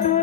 Thank you.